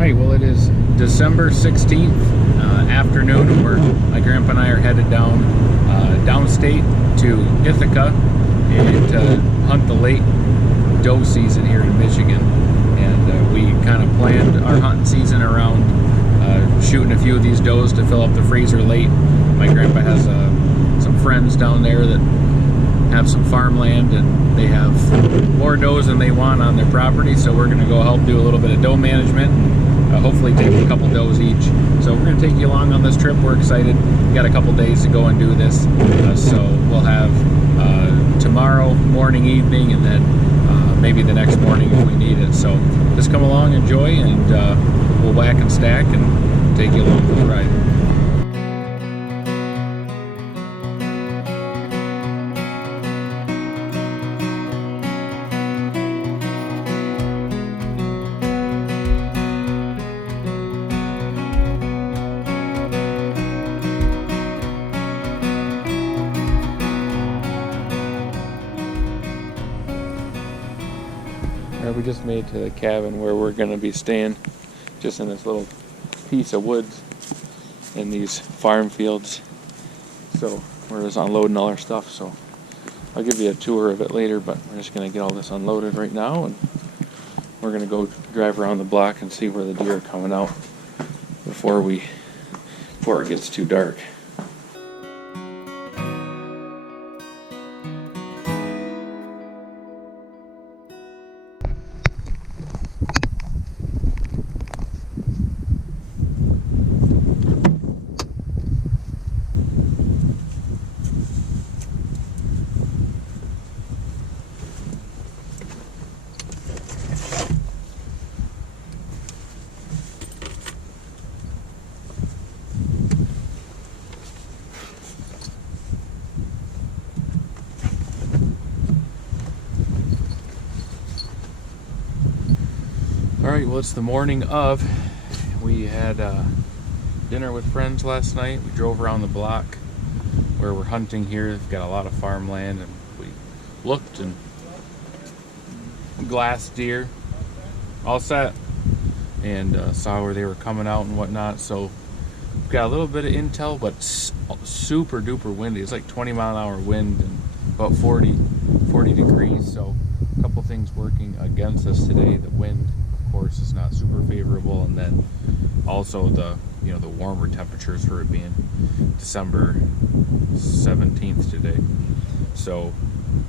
Hey, well, it is December 16th afternoon, and my grandpa and I are headed downstate to Ithaca and to hunt the late doe season here in Michigan. And we kind of planned our hunting season around shooting a few of these does to fill up the freezer late. My grandpa has some friends down there that have some farmland, and they have more does than they want on their property, so we're going to go help do a little bit of doe management and hopefully take a couple does each. So we're going to take you along on this trip. We're excited. We got a couple days to go and do this, so we'll have tomorrow morning, evening, and then maybe the next morning if we need it. So just come along, enjoy, and we'll whack and stack and take you along for the ride. We just made to the cabin where we're going to be staying, just in this little piece of woods in these farm fields. So we're just unloading all our stuff, so I'll give you a tour of it later, but we're just going to get all this unloaded right now, and we're going to go drive around the block and see where the deer are coming out before it gets too dark. Alright, well, it's the morning of. We had dinner with friends last night. We drove around the block where we're hunting here. We've got a lot of farmland, and we looked and glassed deer, all set, and saw where they were coming out and whatnot. So we've got a little bit of intel, but super duper windy. It's like 20-mile-an-hour wind and about 40 degrees. So a couple things working against us today. The wind, of course, is not super favorable, and then also the warmer temperatures for it being December 17th today. So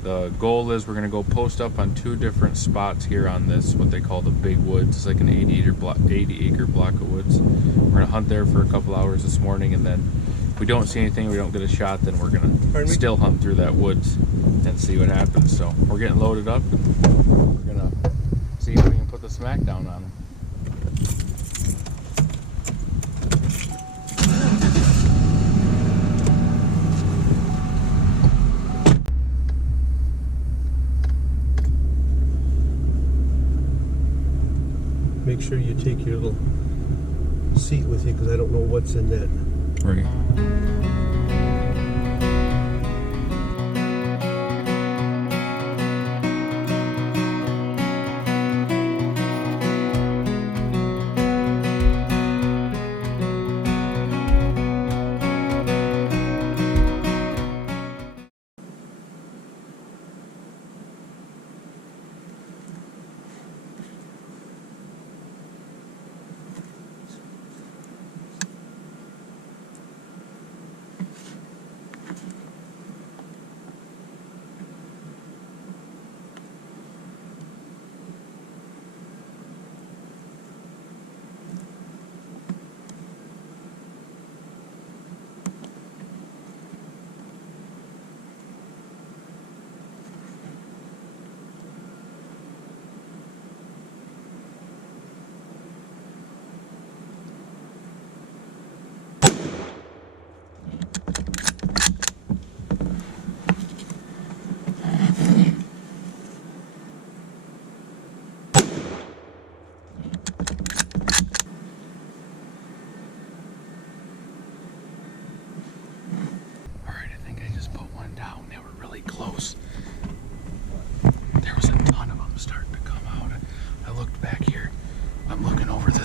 the goal is we're going to go post up on two different spots here on this, what they call the big woods. It's like an 80-acre block of woods. We're going to hunt there for a couple hours this morning, and then if we don't see anything, we don't get a shot, then we're going to still hunt through that woods and see what happens. So we're getting loaded up, and we're going to see if we can put the smack down on them. Make sure you take your little seat with you, because I don't know what's in that. Right.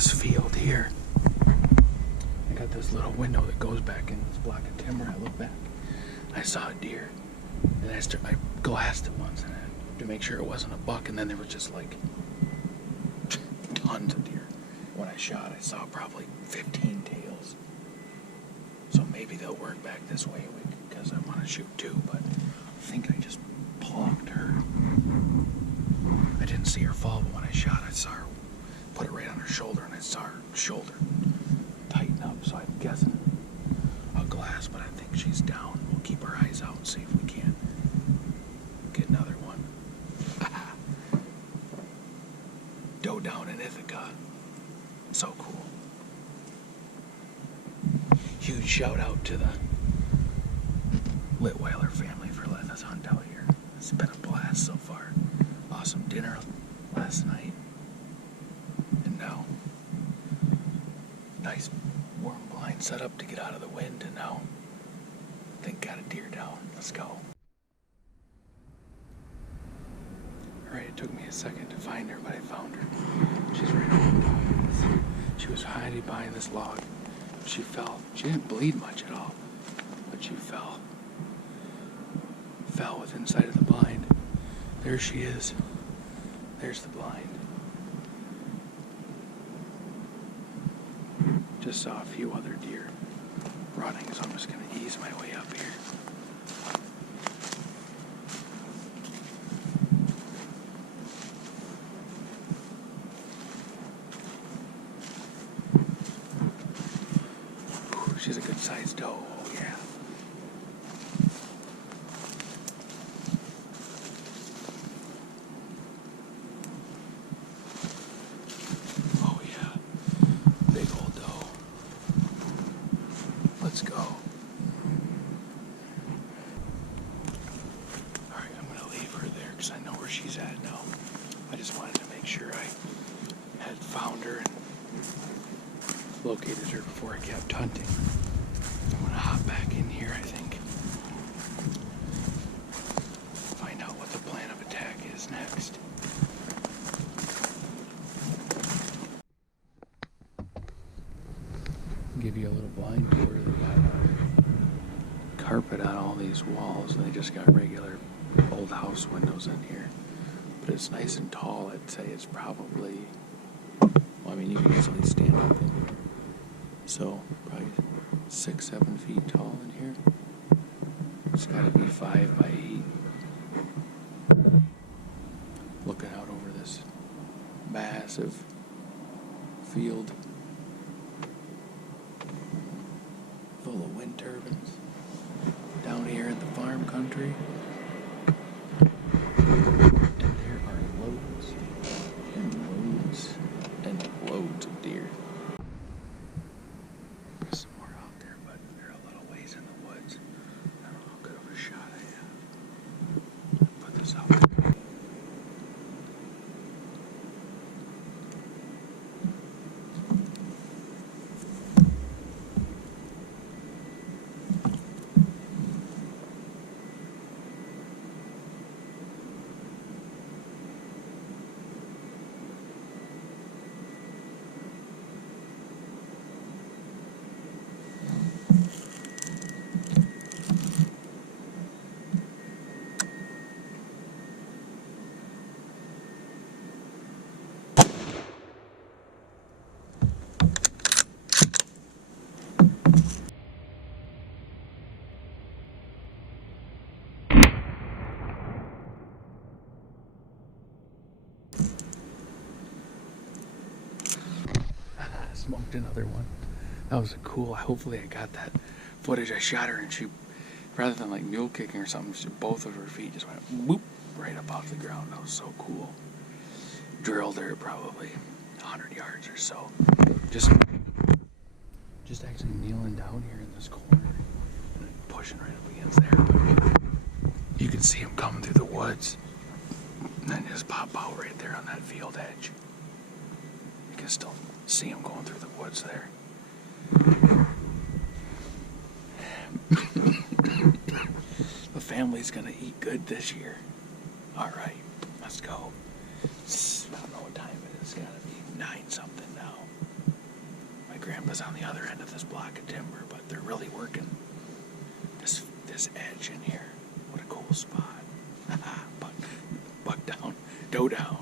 this field here. I got this little window that goes back in this block of timber. I look back, I saw a deer, and I glassed it once to make sure it wasn't a buck, and then there was just like tons of deer. When I shot, I saw probably 15 tails. So maybe they'll work back this way because I want to shoot too, but I think I just plucked her. I didn't see her fall, but when I shot, I saw her put it right on her shoulder, and I saw her shoulder tighten up, so I'm guessing a glass, but I think she's down. We'll keep our eyes out and see if we can get another one. Doe down in Ithaca. So cool. Huge shout out to the Litweiler family for letting us hunt out here. It's been a blast so far. Awesome dinner last night. And now, nice warm blind set up to get out of the wind, and now I think got a deer down. Let's go. Alright, it took me a second to find her, but I found her. She's right over the top. She was hiding behind this log. She fell. She didn't bleed much at all, but she fell. Fell with inside of the blind. There she is. There's the blind. Just saw a few other deer running, so I'm just going to ease my way up here. She's a good sized doe, oh yeah. Oh yeah, big old doe. Let's go. Alright, I'm gonna leave her there because I know where she's at now. I just wanted to make sure I had found her and located her before I kept hunting. I'm gonna hop back in here, I think. Find out what the plan of attack is next. Give you a little blind tour. They got a carpet on all these walls, and they just got regular old house windows in here. But it's nice and tall. I'd say it's probably, well, I mean, you can easily stand up in here. So, probably 6-7 feet tall in here. It's got to be 5 by 8. Looking out over this massive field full of wind turbines down here in the farm country. And there are loads and loads and loads of deer. There's some more out there, but they're a little ways in the woods. I don't know how good of a shot I have. Put this out there. Smoked another one. That was a cool. Hopefully I got that footage. I shot her and she, rather than like mule kicking or something, both of her feet just went whoop right up off the ground. That was so cool. Drilled her probably 100 yards or so. Just actually kneeling down here in this corner and pushing right up against there. But you can see him coming through the woods and then just pop out right there on that field edge. You can still see him going through the woods there. The family's gonna eat good this year. All right, let's go. I don't know what time it is. It's gotta be 9 something now. Grandpa's on the other end of this block of timber, but they're really working this edge in here. What a cool spot. Buck down, doe down.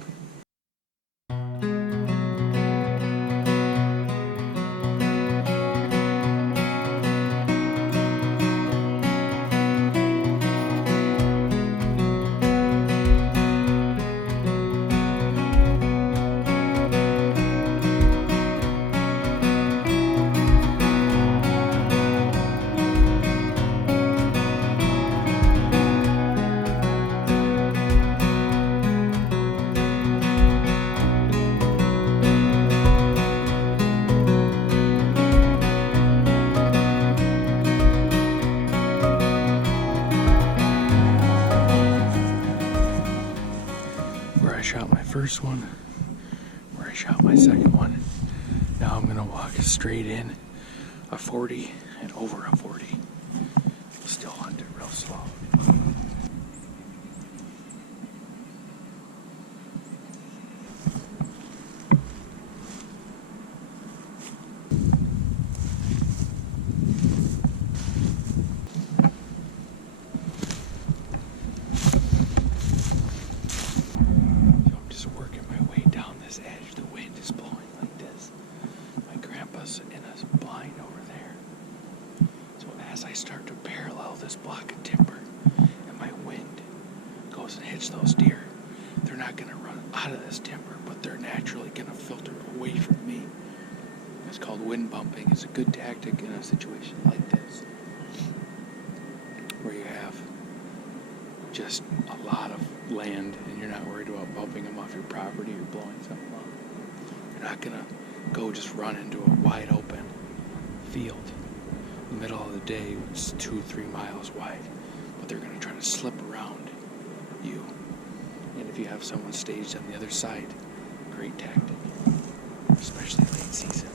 Shot my first one, where I shot my second one. Now I'm gonna walk straight in a 40 and over a 40. Still hunt it real slow. As I start to parallel this block of timber and my wind goes and hits those deer, they're not going to run out of this timber, but they're naturally going to filter away from me. It's called wind bumping. It's a good tactic in a situation like this, where you have just a lot of land and you're not worried about bumping them off your property or blowing something up. You're not going to go just run into a wide open field. The middle of the day, it's 2-3 miles wide, but they're going to try to slip around you. And if you have someone staged on the other side, great tactic, especially late season.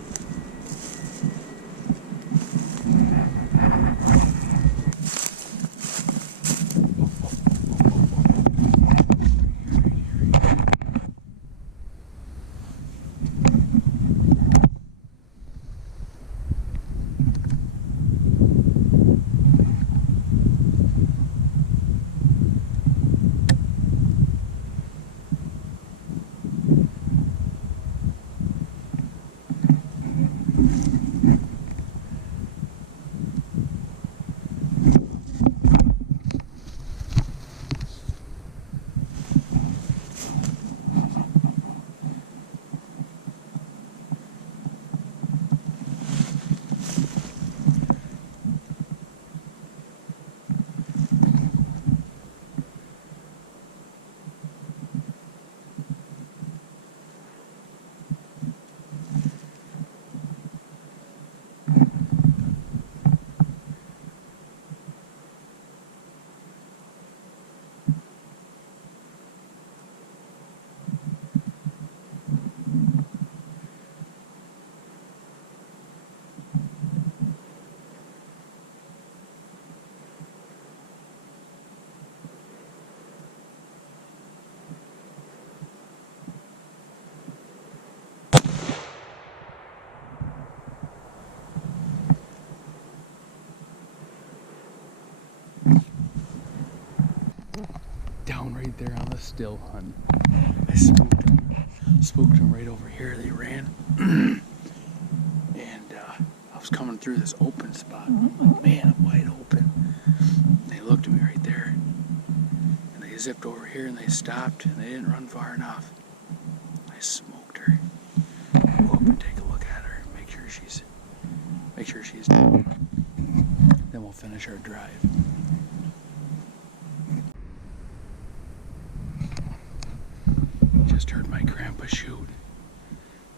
Down right there on the still hunt. I spooked them right over here. They ran. And I was coming through this open spot. I'm like, man, I'm wide open. And they looked at me right there. And they zipped over here and they stopped and they didn't run far enough. I smoked her. Go up and take a look at her. Make sure she's down. Then we'll finish our drive. Just heard my grandpa shoot.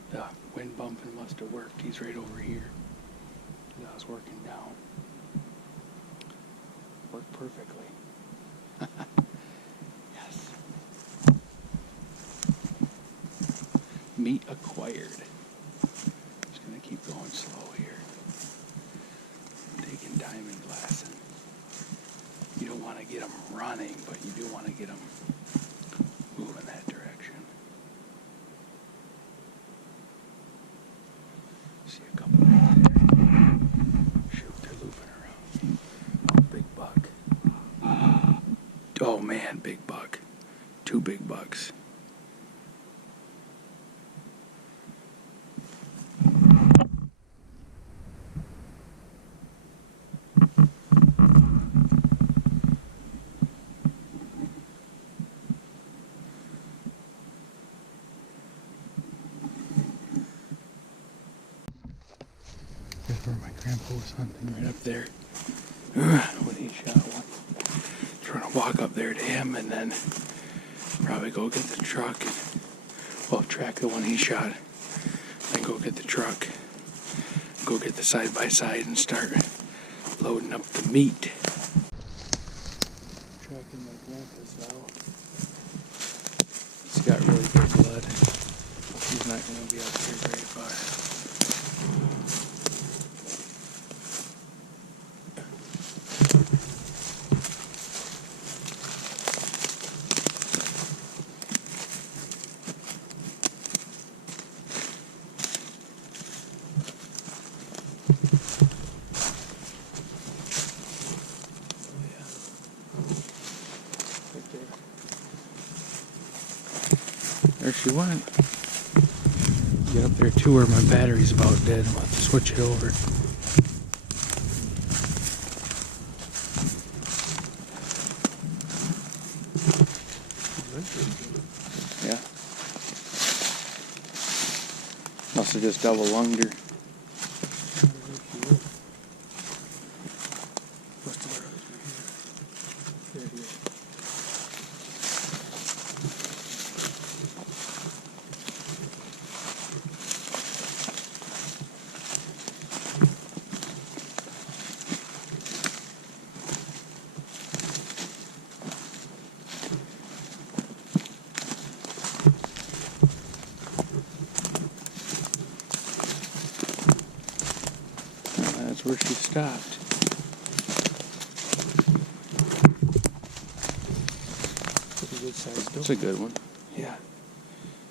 The wind bumping must have worked. He's right over here. I was working down. Worked perfectly. Yes. Meat acquired. Just gonna keep going slow here. Taking diamond glassing. You don't want to get them running, but you do want to get them moving that direction. See a couple 2 big bucks. That's where my grandpa was hunting, right up there. When he shot one. Trying to walk up there to him and then probably go get the truck and, well, track the one he shot. Then go get the truck, go get the side-by-side and start loading up the meat. Tracking my grandpa's now. He's got really good blood. He's not going to be up here very far. There she went. Get up there too where my battery's about dead. I'll have to switch it over. Yeah. Must have just double lunged her. That's where she stopped. That's a good size doe. That's a good one. Yeah.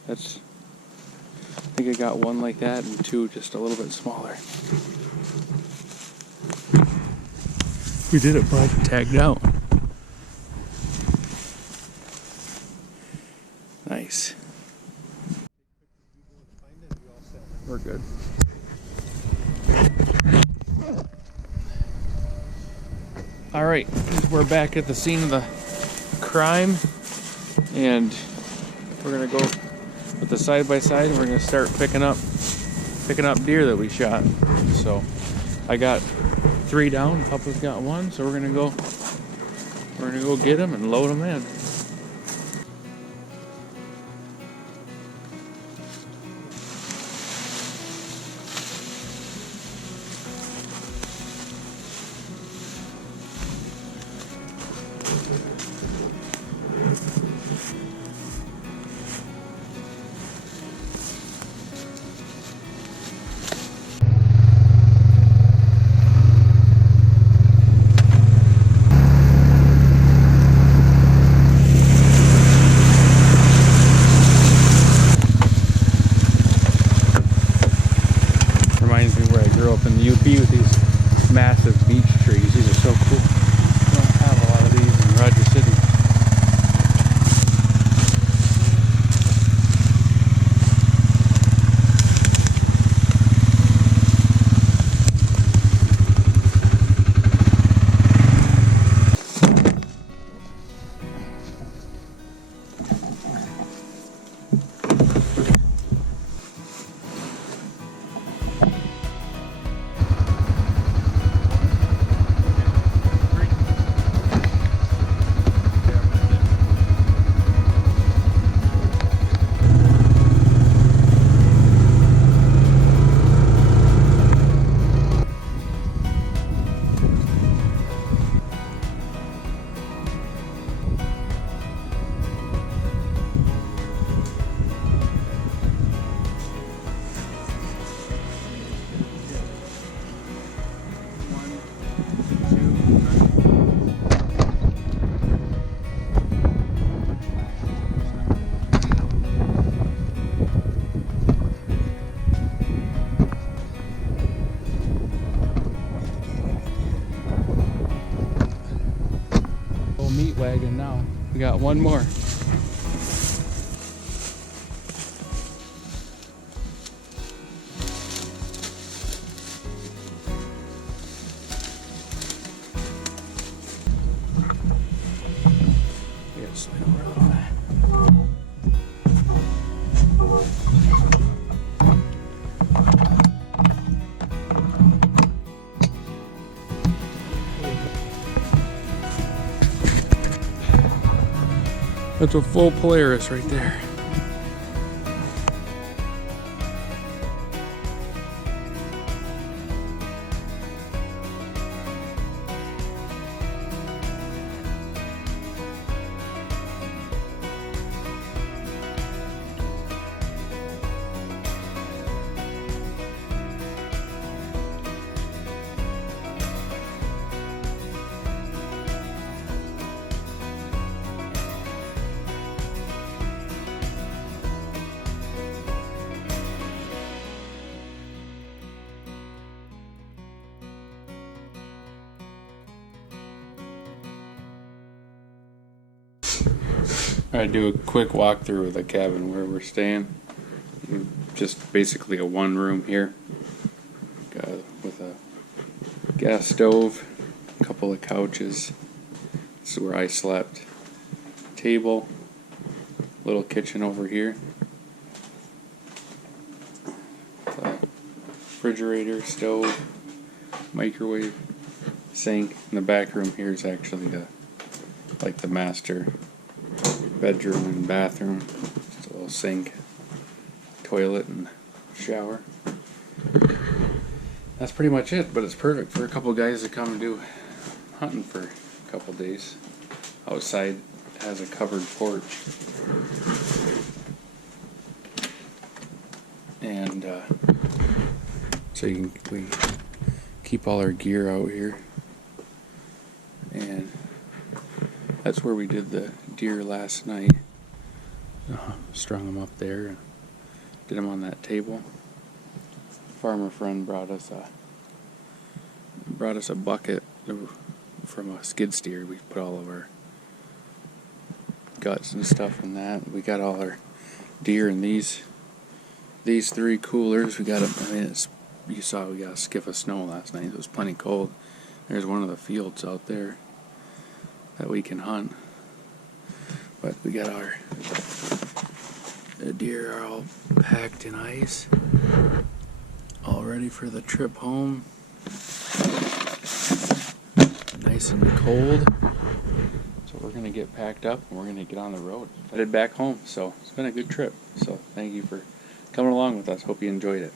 That's, I think I got one like that and 2 just a little bit smaller. We did it, bud. Tagged out. Nice. We're good. All right, we're back at the scene of the crime, and we're gonna go with the side-by-side, and we're gonna start picking up deer that we shot. So I got 3 down, Papa's got 1, so we're gonna go get them and load them in. Up in the UP with these massive beech trees. These are so cool. We don't have a lot of these in Rogers City. Meat wagon now. We got one more. That's a full Polaris right there. I do a quick walkthrough of the cabin where we're staying. Just basically a one room here, with a gas stove, a couple of couches. This is where I slept. Table, little kitchen over here. Refrigerator, stove, microwave, sink. And the back room here is actually the master bedroom and bathroom. Just a little sink, toilet, and shower. That's pretty much it, but it's perfect for a couple guys to come and do hunting for a couple days. Outside has a covered porch. And so we keep all our gear out here. And that's where we did the deer last night. Strung them up there and did them on that table. Farmer friend brought us a bucket from a skid steer. We put all of our guts and stuff in that. We got all our deer in these three coolers. We got you saw we got a skiff of snow last night. It was plenty cold. There's one of the fields out there that we can hunt. But we got the deer are all packed in ice, all ready for the trip home. Nice and cold. So we're gonna get packed up and we're gonna get on the road, headed back home. So it's been a good trip. So thank you for coming along with us. Hope you enjoyed it.